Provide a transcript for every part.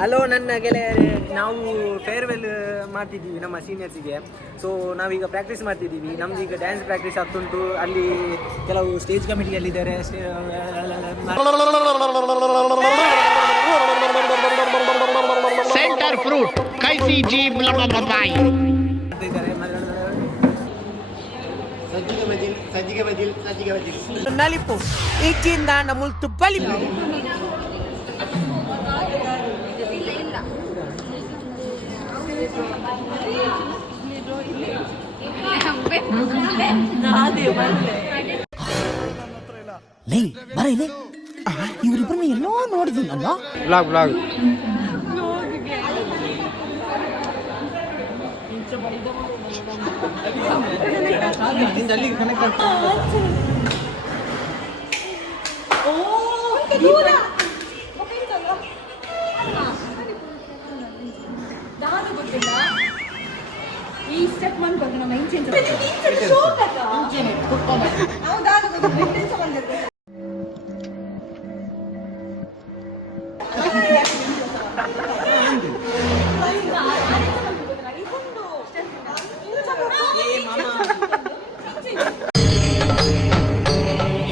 Hello ನನ್ನ ಗೆಳೆಯರೇ, ನಾವು ಫೇರ್ವೆಲ್ ಮಾಡ್ತಿದ್ದೀವಿ ನಮ್ಮ ಸೀನಿಯರ್ಸಿಗೆ. ಸೊ ನಾವೀಗ ಪ್ರಾಕ್ಟೀಸ್ ಮಾಡ್ತಿದ್ದೀವಿ. ನಮ್ದು ಈಗ ಡ್ಯಾನ್ಸ್ ಪ್ರಾಕ್ಟೀಸ್ ಆಗ್ತುಂಟು. ಅಲ್ಲಿ ಕೆಲವು ಸ್ಟೇಜ್ ಕಮಿಟಿಯಲ್ಲಿದ್ದಾರೆ. ಸೆಂಟರ್ ಫ್ರೂಟ್ ಕೈಸಿ ಜಿ ಬ್ಲಬಬಾಯಿ ಸಜ್ಜಿಗೆ ಬಜಿಲ್ ನಲಿಪು ಈಚಿಂದ ನಮುಲ್ತು ಬಲಿಪು. ಲೇ ಬರ ಇಲ್ಲಿ, ಇವರಿಬ್ಬರನ್ನ ಎಲ್ಲೋ ನೋಡಿದ್ದೀನಲ್ಲ. ಬ್ಲಾಗ್ ಈ ಸ್ಟೆಪ್ ಮಾಡ್ಬೇಕು ನಮ್ಮ ಇಂಚೆಂಚ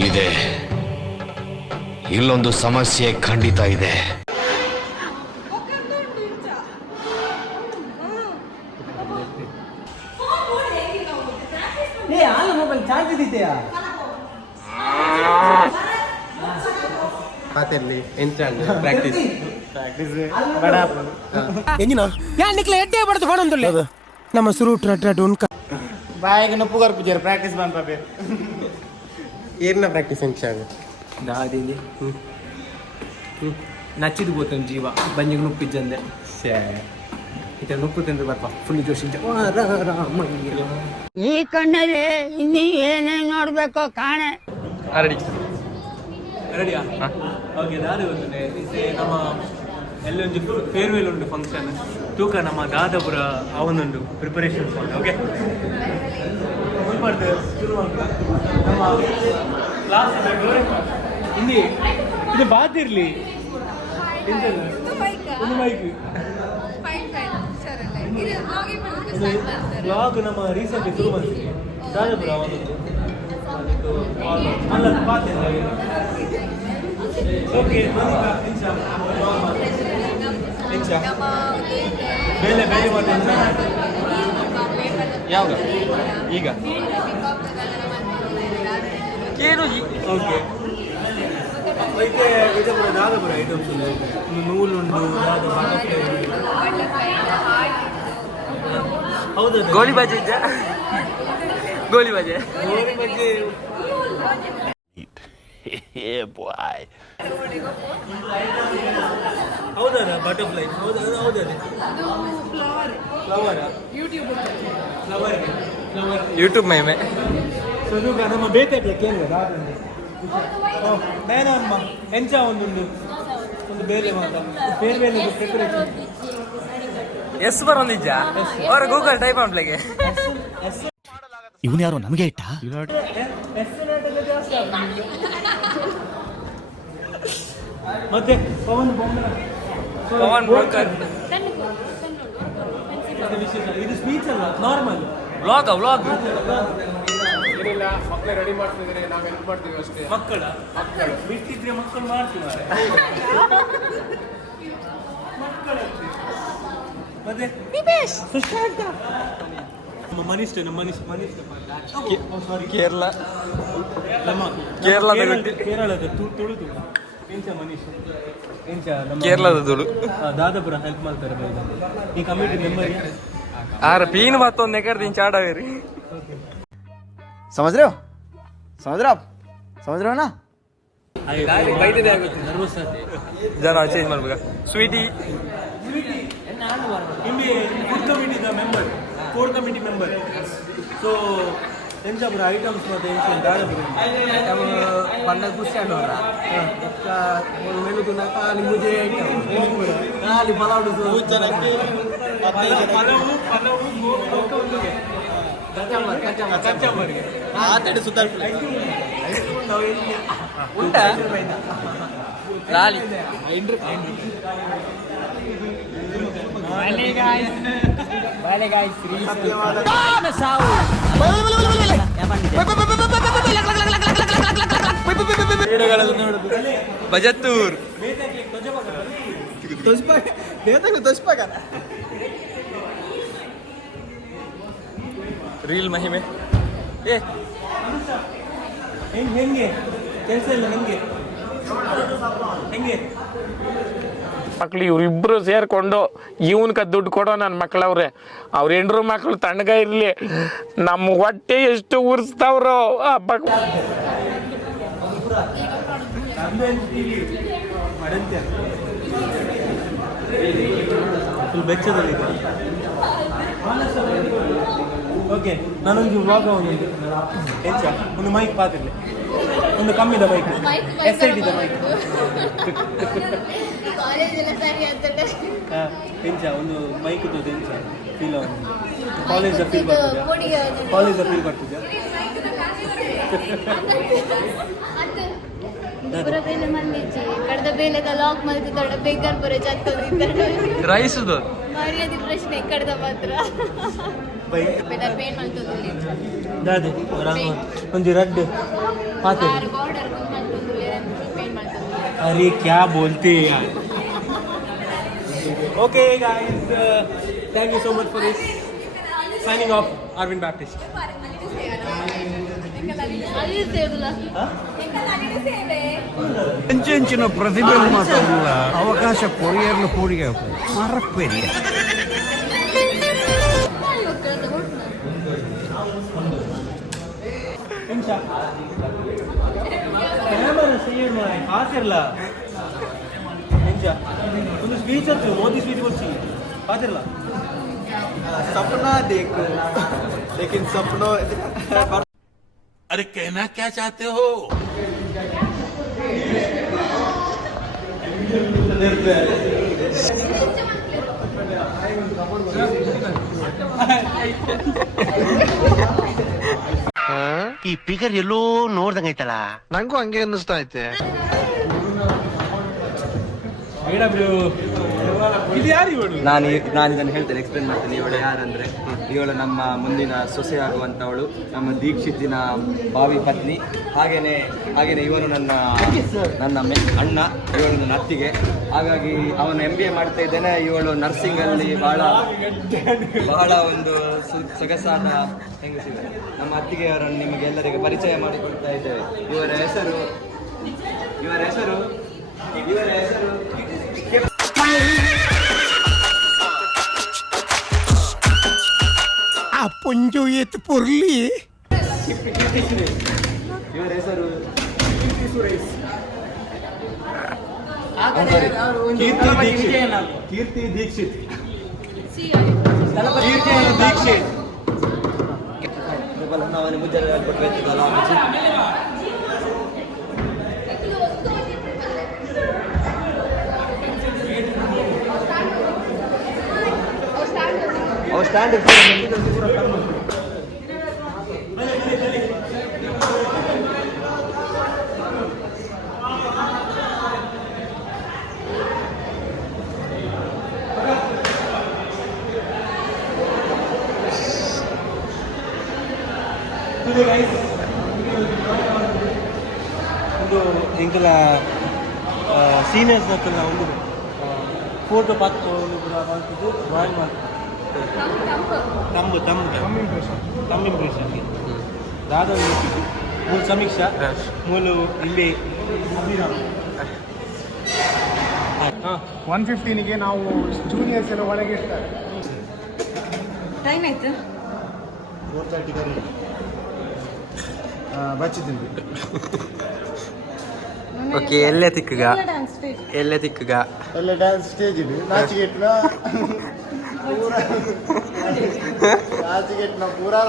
ಇದೆ. ಇಲ್ಲೊಂದು ಸಮಸ್ಯೆ ಖಂಡಿತ ಇದೆ. ಮೊಬೈಲ್ ಚಾರ್ಜ್ ಇದೆಯಾ? ಮಾತೆಲ್ಲಿ ಎಂಚಾಂಗ್ ಪ್ರಾಕ್ಟೀಸ್ ಬಡ ಎಂಜಿನ ಯಾನಿಕ್ಲೆ ಎಡ್ಡೆ ಬಡದು ಬಡಂದುಲ್ಲೆ ನಮ್ಮ ಸುರು ಟ್ರಟ್ ಉನ್ಕ ಬಾಯಿಗೆ ನಪ್ಪು ಗರ್ಪಿಜರ್ ಪ್ರಾಕ್ಟೀಸ್ ಮಾಡ್ಬೇ ಏರ್ನ ಪ್ರಾಕ್ಟೀಸ್ ಎಂಚಾಂಗ್ ದಾದಿಲಿ ನಚ್ಚಿದು ಬೋತನ್ ಜೀವ ಬಂಜಿಗೆ ನುಪ್ಪಿಜ್ಜಂದೆ ಇತ ನುಪ್ಪು ತಿಂದು ಬರ್ಪ ಫುಲ್ ಜೋಶಿಂಚ ಈ ಕಣ್ಣಲ್ಲಿ ಇನ್ನೀ ಏನೇನು ನೋಡ್ಬೇಕೋ ಕಾಣೆ. ರೆಡಿಯಾ? ಓಕೆ, ದಾದ ಗೊತ್ತದೆ. ನಮ್ಮ ಎಲ್ಲೊಂದು ಫೇರ್ವೆಲ್ ಉಂಟು ಫಂಕ್ಷನ್ ತೂಕ ನಮ್ಮ ದಾದಾಪುರ ಅವನೊಂದು ಪ್ರಿಪರೇಷನ್ಸ್ ಉಂಟು. ಓಕೆ, ಶುರು ಮಾಡ್ತಾ ನಮ್ಮ ಕ್ಲಾಸ್ ಹಿಂದಿ ಇದು ಬಾತಿರ್ಲಿ ಒಂದು ಮೈಕ್ ಬ್ಲಾಗ್ ನಮ್ಮ ರೀಸೆಂಟ್ಲಿ ಶುರು ಮಾಡ್ತೀವಿ ದಾದಾಪುರ ಅವನೊಂದು ಅಲ್ಲ ಪಾತೆ. ಓಕೆ, ಬೇಲೆ ಬೇರೆ ಮಾಡಿ ಯಾವಾಗ ಈಗ ಏನು ಓಕೆ. ಅದಕ್ಕೆ ವಿಜಯಪುರ ದಾದಾಪುರ ಐಟಮ್ಸ್ ಉಂಟು, ನೂಲುಂಡು, ಹೌದು. ಗೋಲಿ ಬಾಜಿ ಇದ್ದ ಗೋಲಿ ಬಾಜಿ ಹೌದಾ? ಬಟರ್ಫ್ಲೈ ಹೌದಾ? ಫ್ಲವರ್ ಯೂಟ್ಯೂಬ್ ಮೈಮೆ ಸ್ವರೂಪ ನಮ್ಮ ಬೇತಾಗ್ಲಿಕ್ಕೆ ಏನು ನೇನ ಅಮ್ಮ ಎಂಚ ಒಂದುಂಡು ಒಂದು ಬೇರೆ ಬೇರೆ ಬೇರೆ ಪ್ರಿಪರೇಷನ್ ಎಸ್ ಬರೋದಿಜ್ಜ ಅವ್ರ ಗೂಗಲ್ ಟೈಪ್ ಮಾಡ್ಲಿಕ್ಕೆ ಇವನು ಯಾರು ನಮಗೆ ಇಟ್ಟ ಮತ್ತೆ ಪವನ್ ಇದು ಸ್ಪೀಚ್ ಅಲ್ಲ, ನಾರ್ಮಲ್ ವ್ಲಾಗ್ ಏನಿಲ್ಲ. ಮಕ್ಕಳೇ ರೆಡಿ ಮಾಡ್ತಿದ್ರೆ ನಾವು ಹೆಲ್ಪ್ ಮಾಡ್ತೀವಿ ಅಷ್ಟೇ. ಮಕ್ಕಳು ಬಿಟ್ಟಿದ್ರೆ ಮಕ್ಕಳು ಮಾಡ್ತೀವಿ. ಮತ್ತೆ ಸುಶಾಂತ ನಮ್ಮ ಮನಿಷ್ಠ ಕೇರಳ ಕೇರಳದ ತುಳುದು ಎಂಚ ಮನೀಶ್ ಎಂಚ ಕೇರಳದ ತುಳು ದಾದಾಪುರ ಹೆಲ್ಪ್ ಮಾಡ್ತಾರೆ ಈ ಕಮಿಟಿ ಮೆಂಬರ್ ಆರ ಪೀನ್ ಮತ್ತೊಂದು ನೆಕರ್ದಿನ ಚಾಡವೇರಿ ಸಮಜ್ರ ಸಮಜ್ರವನ ನರ್ವಸ್ ಜನ ಚೇಂಜ್ ಮಾಡ್ಬೇಕಾ. ಸ್ವೀಟಿ food committee member, core committee member. So ಎಂಚಾಪುರ ಐಟಮ್ಸ್ ಮತ್ತೆ ದಾದಾಪುರ పండగ కూర్చాడు మెను ఖాళీ ముజే ఖాళీ పలావుడు ಸುತ್ತ ఉంటా ಲಾಲಿ ಬಜತ್ತೂರ್ ರೀಲ್ ಮಹಿಮೆ ಹೆಂಗೆ ಕೆಲಸ ಇಲ್ಲ ಹೆಂಗೆ ಮಕ್ಳು ಇವ್ರಿಬ್ರು ಸೇರ್ಕೊಂಡು ಇವನ್ಕ ದುಡ್ಡು ಕೊಡೋ ನನ್ನ ಮಕ್ಳವ್ರೆ ಅವ್ರ ಹೆಂಡ್ರು ಮಕ್ಳು ತಣ್ಣಗ ಇರ್ಲಿ ನಮ್ಮ ಹೊಟ್ಟೆ ಎಷ್ಟು ಉರ್ಸ್ತಾವ್ರೋ ಫುಲ್ ಬೆಚ್ಚದಲ್ಲಿ ಓಕೆ ನಾನೊಂದು ವ್ಲಾಗ್ ಒಂದು ಮೈಕ್ ಪಾತಿರ್ಲಿ ಒಂದು ಕಮ್ಮಿದ ಮೈಕ್ SID ಮೈಕ್ ಎಂಚ ಒಂದು ಮೈಕ್ ಎಂಚ ಫೀಲ್ ಕಾಲೇಜ್ ಫೀಲ್ ಬರ್ತದೆ ಪೂರ ಬೇಲೆ ಮಂದಿಚ್ಚಿ ಕಡ್ದ ಬೇಲೆದ ಲಾಕ್ ಮಲ್ತಿ ದೊಡ್ಡ ಬೇಕರ್ ಪೂರ ಚತ್ತೋದಿದ್ದ ರೈಸ್ ಮರ್ಯಾದೆ ಪ್ರಶ್ನೆ ಕಡ್ದ ಮಾತ್ರ ಪೇಂಟ್ ಮಾಡ್ತೋದಿಲ್ಲ ದಾದೆ ಒಂದು ರಡ್ ಪಾತೆ ಬಾರ್ಡರ್ ಪೇಂಟ್ ಮಾಡ್ತೋದಿಲ್ಲ अरे क्या बोलते हैं यार okay guys thank you so much for this signing off Arvind Baptist ಅಲ್ಲಿ ಸೇವಲ ಹೆಂಚಿನ ಪ್ರತಿಭೆಗಳು ಮಾತಾಡಲ್ಲ ಅವಕಾಶ ಕೊರಿಯರ್ಲು ಕೂಡಿಗೆ ಮರಪ್ಪೇರಿ कैमरा शेयर ಮಾಡಿ ಹಾತಿರಲ್ಲ ಎಂಜ ಒಂದು ಸ್ಪೀಚ್ ಇತ್ತು ಮೋದಿ ಸ್ಪೀಚ್ ಕೊಡ್ಸಿ ಹಾತಿರಲ್ಲ सपना देखो लेकिन सपनों अरे कहना क्या चाहते हो ಈ ಫಿಗರ್ ಎಲ್ಲೋ ನೋಡ್ದಂಗೈತಲ್ಲ ನಂಗೂ ಹಂಗೆ ಅನ್ನಿಸ್ತಾ ಐತೆ ಇದು ಯಾರು ಇವಳು ನಾನು ಇದನ್ನು ಹೇಳ್ತೇನೆ, ಎಕ್ಸ್ಪ್ಲೇನ್ ಮಾಡ್ತೇನೆ. ಇವಳು ಯಾರಂದರೆ, ಇವಳು ನಮ್ಮ ಮುಂದಿನ ಸೊಸೆ ಆಗುವಂಥವಳು, ನಮ್ಮ ದೀಕ್ಷಿತಿನ ಭಾವಿ ಪತ್ನಿ. ಹಾಗೆಯೇ ಇವನು ನನ್ನ ಅಣ್ಣ, ಇವಳು ನನ್ನ ಅತ್ತಿಗೆ. ಹಾಗಾಗಿ ಅವನು MBA ಮಾಡ್ತಾ ಇದ್ದೇನೆ, ಇವಳು ನರ್ಸಿಂಗಲ್ಲಿ ಬಹಳ ಒಂದು ಸೊಗಸಾದ ಹೆಂಗಸಿದ್ದಾರೆ. ನಮ್ಮ ಅತ್ತಿಗೆಯವರನ್ನು ನಿಮಗೆ ಎಲ್ಲರಿಗೆ ಪರಿಚಯ ಮಾಡಿಕೊಡ್ತಾ ಇದ್ದೇವೆ. ಇವರ ಹೆಸರು ಆ ಪುಂಜು ಎತ್ತು ಪುರ್ಲಿ ಇವರ ಹೆಸರು ಕೀರ್ತಿ ದೀಕ್ಷಿತ್. ನಾವೇ ಮುಂಜಾನೆ ಹೇಳ್ಕೊಟ್ಬೇಕಿದ್ದಲ್ಲ ಅವ್ರು ಸ್ಟ್ಯಾಂಡ್ ಒಂದು ಎಂಕಲ ಸೀನಿಯರ್ಸ್ ಹತ್ರ ಒಂದು ಫೋಟೋ ಪಾತ್ರ ಒಂದು ಕೂಡ ಮಾಡ್ತಿದ್ದು ಡ್ರಾಯಿಂಗ್ ಮಾಡ್ತಿದ್ದು ತಮ್ಮ ಇಂಪ್ರೆಷನ್ಗೆ ದಾದ ಮೂಲ ಸಮೀಕ್ಷಾ ಮೂಲ ಇಲ್ಲಿ 115ಗೆ ನಾವು ಜೂನಿಯರ್ಸ್ ಎಲ್ಲ ಒಳಗೆ ಇರ್ತಾರೆ. ಟೈಮ್ ಆಯ್ತು. 4:30 ಬಚ್ಚಿದ್ದೀನಿ. ಓಕೆ, ಎಲ್ಲೇ ತಿಕ್ಕಗ ಎಲ್ಲ ಡ್ಯಾನ್ಸ್ ಸ್ಟೇಜ್ ಇದೆ. ನಾಚಿಗೆಟ್ನ ಪೂರಾ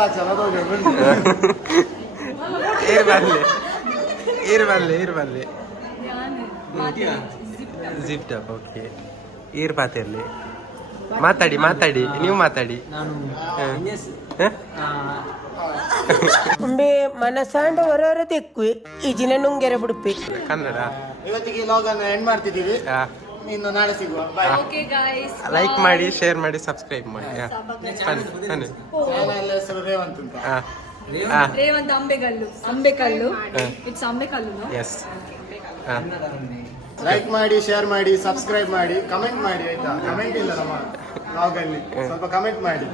ಇರ್ಬರ್ಲಿ ಜಿಪ್ ಟಾಪ್. ಓಕೆ, ಇರ್ಬಾತಿರ್ಲಿ. ಮಾತಾಡಿ ನೀವು ಮಾತಾಡಿ. ಅಂಬೆ ಮನಸಾಂಡ ಹೊರ ತೆಕ್ಕು ಈಜಿನ ನುಂಗೆರೆ ಬಿಡುಪ್ಪೆ ಕನ್ನಡ. ಇವತ್ತಿಗೆ ಲಾಗ್ ಅನ್ನು ಎಂಡ್ ಮಾಡ್ತಿದ್ದೀವಿ. ಇನ್ನು ನಾಳೆ ಸಿಗುವ. ಓಕೆ ಗಾಯ್ಸ್, ಲೈಕ್ ಮಾಡಿ, ಶೇರ್ ಮಾಡಿ, ಸಬ್ಸ್ಕ್ರೈಬ್ ಮಾಡಿ. ಚಾನೆಲ್ ಹೆಸರು ರೇವಂತ್ ಅಂತ. Revanth Ambekallu. It's Ambekallu. S. Like ಮಾಡಿ, ಶೇರ್ ಮಾಡಿ, ಸಬ್ಸ್ಕ್ರೈಬ್ ಮಾಡಿ, ಕಮೆಂಟ್ ಮಾಡಿ ಆಯ್ತಾ? ಕಮೆಂಟ್ ಇಲ್ಲ ನಮ್ಮ ಲಾಗ್ ಅಲ್ಲಿ, ಸ್ವಲ್ಪ ಕಮೆಂಟ್ ಮಾಡಿ.